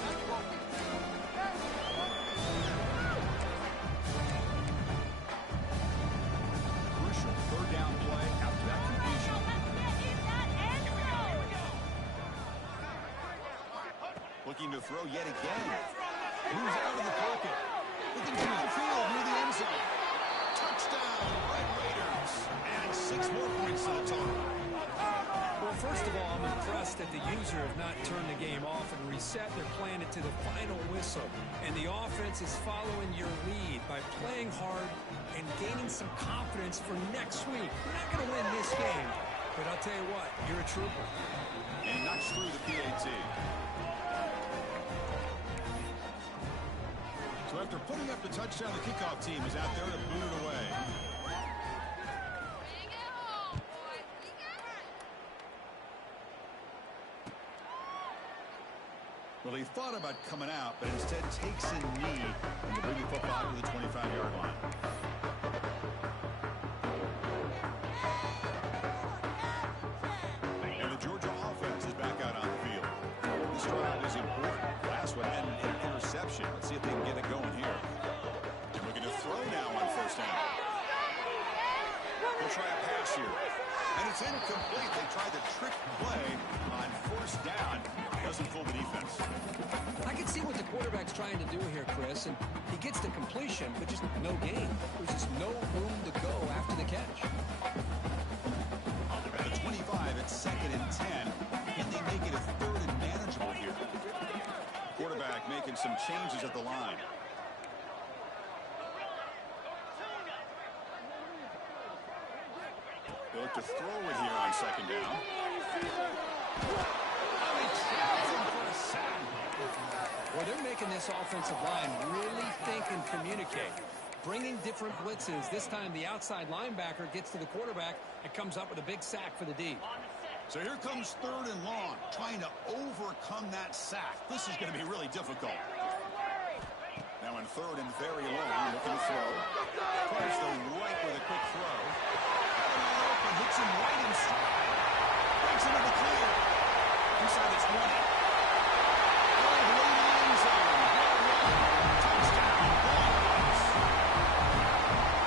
Crucial third down play after that completion. Looking to throw yet again. Moves out of the pocket. Looking to the field near the end zone. Touchdown, Red Raiders. And 6 more points to the total. Well, first of all, I'm impressed that the user have not turned the game off and reset. They're playing it to the final whistle. And the offense is following your lead by playing hard and gaining some confidence for next week. We're not going to win this game, but I'll tell you what, you're a trooper. And he knocks through the PAT. So after putting up the touchdown, the kickoff team is out there to boot it away. Well, he thought about coming out, but instead takes a knee and bring the football to the 25-yard line. And the Georgia offense is back out on the field. This drive is important. Last one had an interception. Let's see if they can get it going here. And we're going to throw now on first down. They'll try a pass here. And it's incomplete. They tried the trick play on first down. Doesn't fool the defense. I can see what the quarterback's trying to do here, Chris, and he gets the completion, but just no gain. There's just no room to go after the catch. At the 25, it's 2nd and 10. Can they make it a 3rd and manageable here? Quarterback making some changes at the line. They look to throw it here on 2nd down. Well, they're making this offensive line really think and communicate. Bringing different blitzes. This time the outside linebacker gets to the quarterback and comes up with a big sack for the D. So here comes 3rd and long, trying to overcome that sack. This is going to be really difficult. Now in 3rd and very long, looking to throw. Tries the right with a quick throw. Open, hits him right in stride. Breaks into the clear. Inside the 20.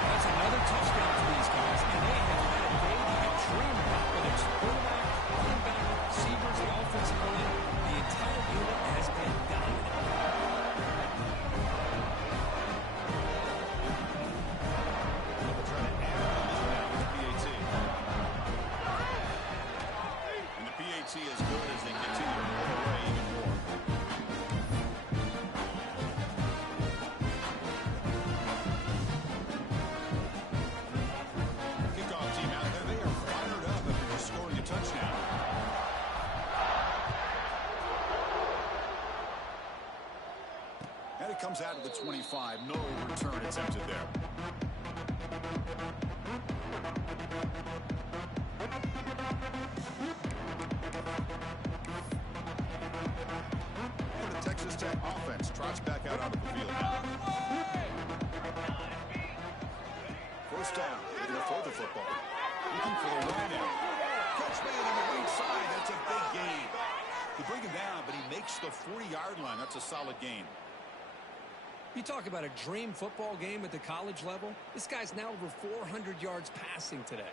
That's another touchdown for these guys, and they have had a day to get dreamed about. Whether it's quarterback, linebacker, receivers, the offensive line, the entire unit has been dominant. They'll try to add on now with the PAT. And the PAT is good as they continue to pull away even more. Kickoff team out there. They are fired up after just scoring a touchdown. And it comes out of the 25. No return attempted there. And the Texas Tech offense trots back out onto the field now. First down. They're going to throw the football. Looking for the run out. Catch made on the right side. That's a big gain. They bring him down, but he makes the 40-yard line. That's a solid gain. You talk about a dream football game at the college level. This guy's now over 400 yards passing today.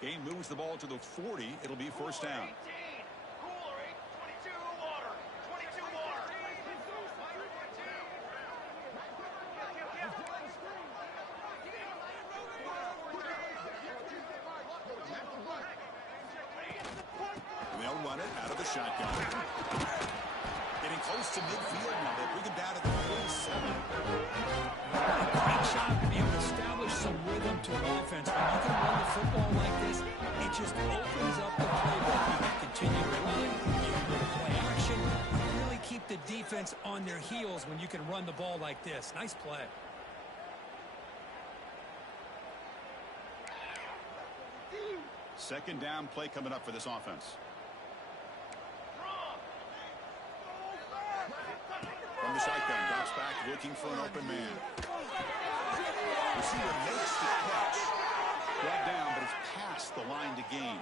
Gain moves the ball to the 40. It'll be first down. Cooler 22 water. 22 water. And they'll run it out of the shotgun. Getting close to midfield now. They bring him down to the 47. Great shot to be able to establish some rhythm to an offense. When you can run the football like this, it just opens up the playbook. You can continue to run, you can go to play action, really keep the defense on their heels when you can run the ball like this. Nice play. Second down play coming up for this offense. From the shotgun, drops back looking for an open man. Receiver makes the catch. Brought down, but it's past the line to gain.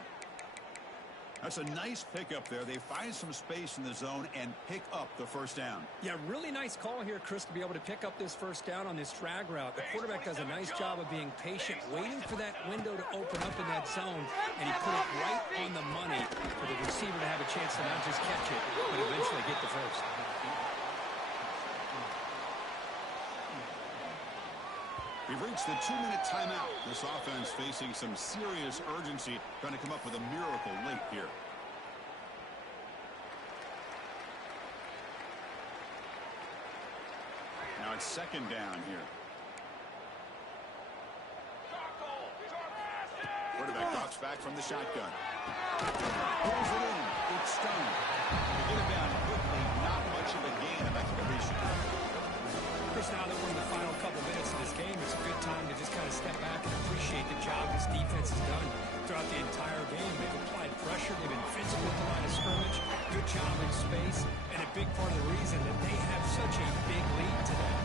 That's a nice pickup there. They find some space in the zone and pick up the first down. Yeah, really nice call here, Chris, to be able to pick up this first down on this drag route. The quarterback does a nice job of being patient, waiting for that window to open up in that zone, and he put it right on the money for the receiver to have a chance to not just catch it, but eventually get the first. We've reached the 2-minute timeout. This offense facing some serious urgency, trying to come up with a miracle late here. Now it's second down here. Quarterback drops back from the shotgun. Pulls it in. It's Stone. They get it down quickly. Not much of a gain of exploration. Chris, now that we're in the final couple minutes of this game, it's a good time to just kind of step back and appreciate the job this defense has done throughout the entire game. They've applied pressure. They've been physical at the line of scrimmage. Good job in space. And a big part of the reason that they have such a big lead today.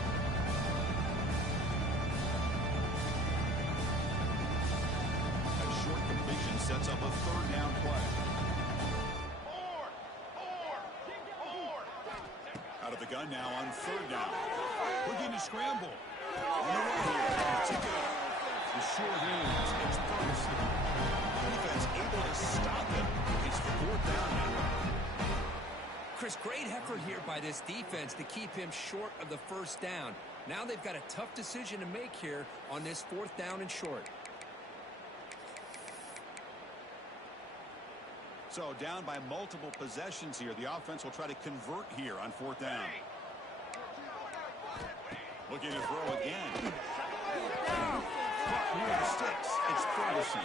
A short completion sets up a third down play. Out of the gun now on third down. Looking to scramble. On the way here. It's a good. The short hands. It's Ferguson. Defense able to stop him. It's fourth down now. Chris, great effort here by this defense to keep him short of the first down. Now they've got a tough decision to make here on this fourth down and short. So down by multiple possessions here. The offense will try to convert here on fourth down. Looking to throw again. Caught near the sticks. It's Ferguson.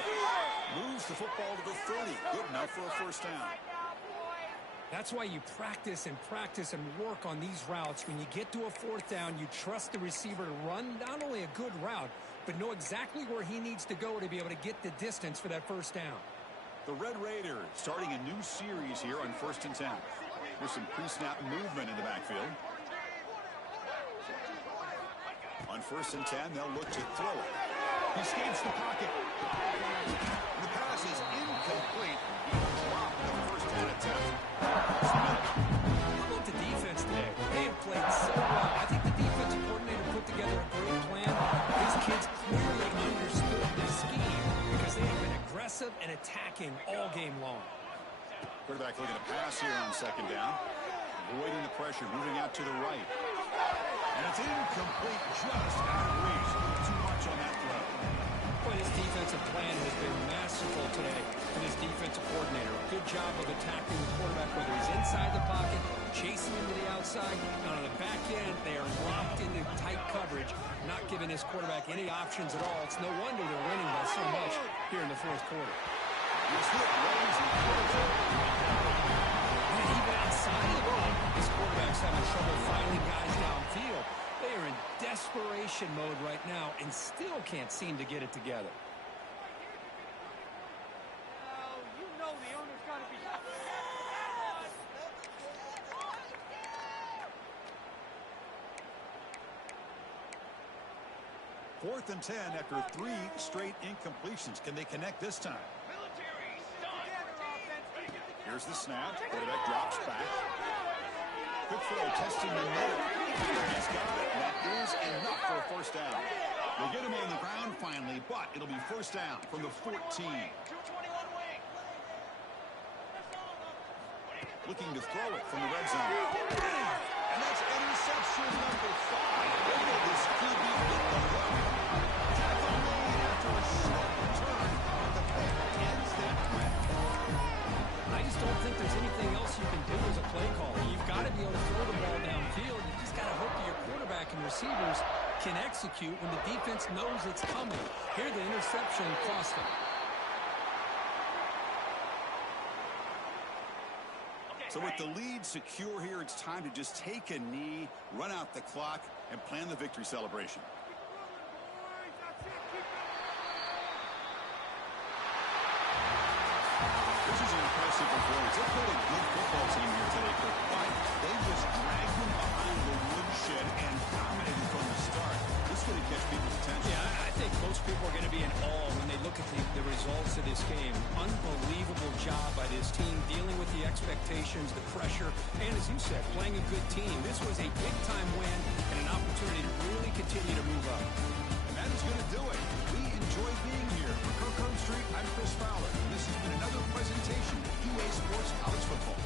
Moves the football to the 30. Good enough for a first down. That's why you practice and work on these routes. When you get to a fourth down, you trust the receiver to run not only a good route, but know exactly where he needs to go to be able to get the distance for that first down. The Red Raiders starting a new series here on 1st and 10. With some pre-snap movement in the backfield. On 1st and 10, they'll look to throw it. He escapes the pocket. The pass is incomplete. He dropped the first down attempt. How about the defense today? They have played so well. I think the defensive coordinator put together a great plan. These kids clearly understood the scheme because they have been aggressive and attacking all game long. Quarterback looking to pass here on second down. Avoiding the pressure, moving out to the right. And it's incomplete, just out of reach. Too much on that throw. Boy, this defensive plan has been masterful today for this defensive coordinator. Good job of attacking the quarterback, whether he's inside the pocket, chasing him to the outside. And on the back end, they are locked into tight coverage, not giving this quarterback any options at all. It's no wonder they're winning by so much here in the fourth quarter. It's hit, Rose, and And even outside of the ball, this quarterback's having trouble finding guys downfield. They are in desperation mode right now and still can't seem to get it together. You know the owner's got to be... Fourth and 10 after 3 straight incompletions. Can they connect this time? Here's the snap. Quarterback drops back. Quick throw, testing the middle. He's got it. That is enough for a first down. They get him on the ground finally, but it'll be first down from the 14. Looking to throw it from the red zone. And that's interception number 5. Look at this QB with the run. Tackle made after a short return. The pick ends that play. I just don't think there's anything else you can do as a play caller. You've got to be able to throw the ball downfield. You just got to hope that your quarterback and receivers can execute when the defense knows it's coming. Here, the interception cost them. So with the lead secure here, it's time to just take a knee, run out the clock, and plan the victory celebration. Super Forwards. They played a good football team here today, Kirk, but they just dragged them behind the woodshed and dominated from the start. This is going to catch people's attention. Yeah, I think most people are going to be in awe when they look at the results of this game. Unbelievable job by this team dealing with the expectations, the pressure, and as you said, playing a good team. This was a big-time win and an opportunity to really continue to move up. And that is going to do it. We enjoy being here. For Kirk Street, I'm Chris Fowler. And this has been another presentation of UA Sports College Football.